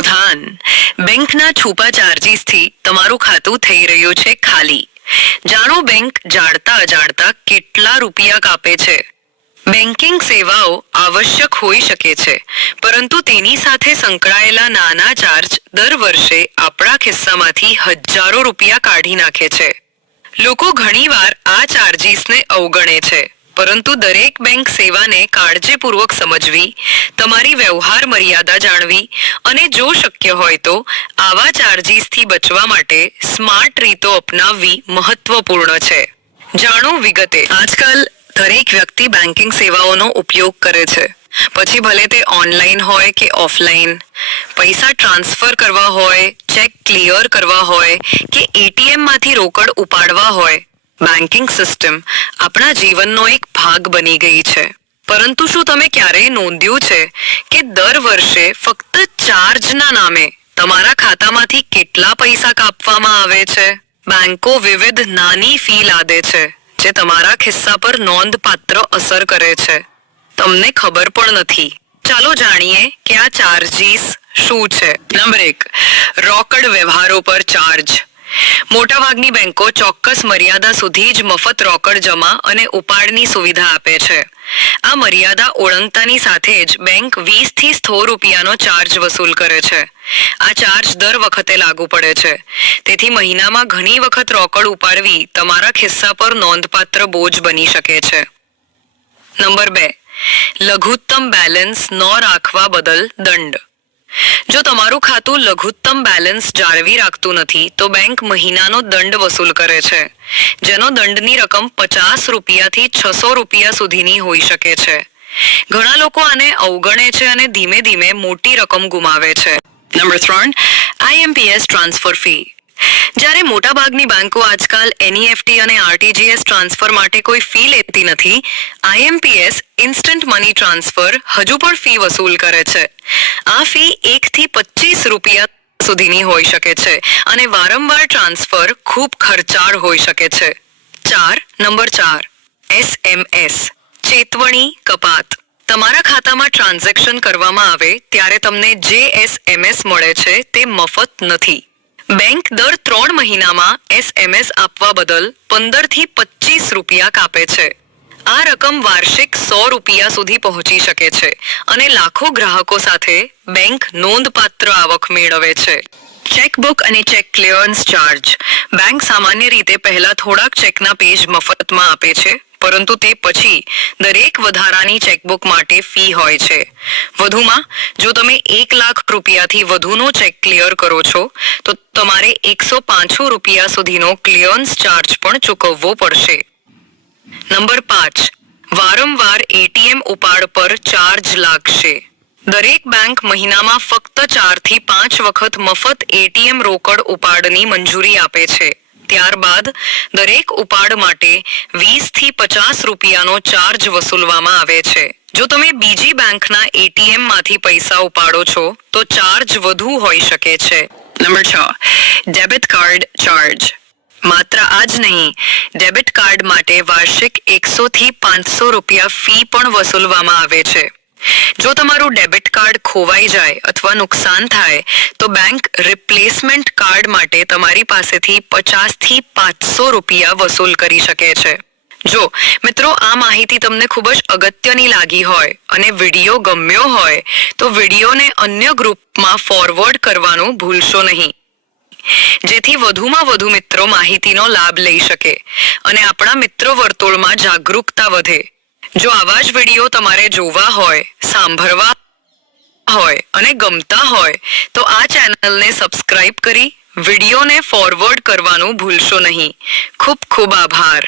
સાવધાન, બેંકના છુપા ચાર્જીસથી તમારું ખાતું થઈ રહ્યું છે ખાલી. જાણો બેંક જાણતા અજાણતા કેટલા રૂપિયા કાપે છે. બેન્કિંગ સેવાઓ આવશ્યક હોઈ શકે છે, પરંતુ તેની સાથે સંકળાયેલા નાના ચાર્જ દર વર્ષે આપણા ખિસ્સામાંથી હજારો રૂપિયા કાઢી નાખે છે. લોકો ઘણીવાર આ ચાર્જીસને અવગણે છે, પરંતુ દરેક બેંક સેવાને કાળજીપૂર્વક સમજવી, તમારી વ્યવહાર મર્યાદા જાણવી અને જો શક્ય હોય તો આવા ચાર્જીસથી બચવા માટે સ્માર્ટ રીતો અપનાવવી મહત્વપૂર્ણ છે. જાણો વિગતે. આજકાલ દરેક વ્યક્તિ બેન્કિંગ સેવાઓનો ઉપયોગ કરે છે, પછી ભલે તે ઓનલાઈન હોય કે ઓફલાઈન. પૈસા ટ્રાન્સફર કરવા હોય, ચેક ક્લિયર કરવા હોય કે એટીએમમાંથી રોકડ ઉપાડવા હોય, બેન્કિંગ સિસ્ટમ આપણા જીવનનો એક ભાગ બની ગઈ છે. પરંતુ શું તમે ક્યારેય નોંધ્યું છે કે દર વર્ષે ફક્ત ચાર્જના નામે તમારા ખાતામાંથી કેટલા પૈસા કાપવામાં આવે છે? બેંકો વિવિધ નાની ફી લાદે છે, જે તમારા ખિસ્સા પર નોંધપાત્ર અસર કરે છે. તમને ખબર પણ નથી. ચાલો જાણીએ કે આ ચાર્જીસ શું છે. નંબર 1, રોકડ વ્યવહારો પર ચાર્જ. મોટાભાગની બેંકો ચોક્કસ મર્યાદા સુધી જ મફત રોકડ જમા અને ઉપાડની સુવિધા આપે છે. આ મર્યાદા ઓળંગતાની સાથે જ બેંક 20 થી 100 રૂપિયાનો ચાર્જ વસૂલ કરે છે. આ ચાર્જ દર વખતે લાગુ પડે છે, તેથી મહિનામાં ઘણી વખત રોકડ ઉપાડવી તમારા ખિસ્સા પર નોંધપાત્ર બોજ બની શકે છે. નંબર 2, લઘુત્તમ બેલેન્સ ન રાખવા બદલ દંડ. જો તમારું ખાતું લઘુત્તમ બેલેન્સ જાળવી રાખતું નથી તો બેંક મહિનાનો દંડ વસૂલ કરે છે, જેનો દંડની રકમ 50 રૂપિયાથી 600 રૂપિયા સુધીની હોઈ શકે છે. ઘણા લોકો આને અવગણે છે અને ધીમે ધીમે મોટી રકમ ગુમાવે છે. Number 3, IMPS transfer fee. જ્યારે મોટાભાગની બેંકો આજકાલ NEFT અને RTGS ટ્રાન્સફર માટે કોઈ ફી લેતી નથી, IMPS ઇન્સ્ટન્ટ મની ટ્રાન્સફર હજુ પણ ફી વસૂલ કરે છે. આ ફી 1 થી 25 રૂપિયા સુધીની હોઈ શકે છે અને વારંવાર ટ્રાન્સફર ખૂબ ખર્ચાળ હોઈ શકે છે. નંબર 4, SMS ચેતવણી કપાત. તમારા ખાતામાં ટ્રાન્ઝેક્શન કરવામાં આવે ત્યારે તમને જે SMS મળે છે તે મફત નથી. બેંક દર 3 મહિનામાં SMS આપવા બદલ 15 થી 25 રૂપિયા કાપે છે. આ રકમ વાર્ષિક 100 રૂપિયા સુધી પહોંચી શકે છે અને લાખો ગ્રાહકો સાથે બેંક નોંધપાત્ર આવક મેળવે છે. ચેકબુક અને ચેક ક્લિયરન્સ ચાર્જ. બેંક સામાન્ય રીતે પહેલા થોડાક ચેકના પેજ મફતમાં આપે છે, પરંતુ તે પછી દરેક વધારાની ચેકબુક માટે ફી હોય છે. વધુમાં, જો તમે 1 લાખ રૂપિયાથી વધુનો ચેક ક્લિયર કરો છો તો તમારે 105 રૂપિયા સુધીનો ક્લિયરન્સ ચાર્જ પણ ચૂકવવો પડશે. નંબર 5, વારંવાર ATM ઉપાડ પર ચાર્જ લાગશે. દરેક બેંક મહિનામાં ફક્ત 4 થી 5 વખત મફત ATM રોકડ ઉપાડની મંજૂરી આપે છે. ત્યારબાદ દરેક ઉપાડ માટે 20 થી 50 રૂપિયાનો ચાર્જ વસૂલવામાં આવે છે. જો તમે બીજી બેંકના ATMમાંથી પૈસા ઉપાડો છો તો ચાર્જ વધુ હોઈ શકે છે. Number 6, debit card charge. માત્ર આ જ નહીં, ડેબિટ કાર્ડ માટે વાર્ષિક 100 થી 500 રૂપિયા ફી પણ વસૂલવામાં આવે છે. જો તમારું ડેબિટ કાર્ડ ખોવાઈ જાય અથવા નુકસાન થાય તો બેંક રિપ્લેસમેન્ટ કાર્ડ માટે તમારી પાસેથી 50 થી 500 રૂપિયા વસૂલ કરી શકે છે. જો મિત્રો આ માહિતી તમને ખૂબ જ અગત્યની લાગી હોય અને વિડીયો ગમ્યો હોય તો વિડીયોને અન્ય ગ્રુપમાં ફોરવર્ડ કરવાનું ભૂલશો નહીં, જેથી વધુમાં વધુ મિત્રો માહિતીનો લાભ લઈ શકે અને આપણા મિત્રો વર્તુળમાં જાગૃતતા વધે. જો આવા જ વિડીયો તમારે જોવા હોય, સાંભળવા હોય અને ગમતા હોય તો આ ચેનલને સબસ્ક્રાઇબ કરી વિડીયોને ફોરવર્ડ કરવાનું ભૂલશો નહીં. ખૂબ ખૂબ આભાર.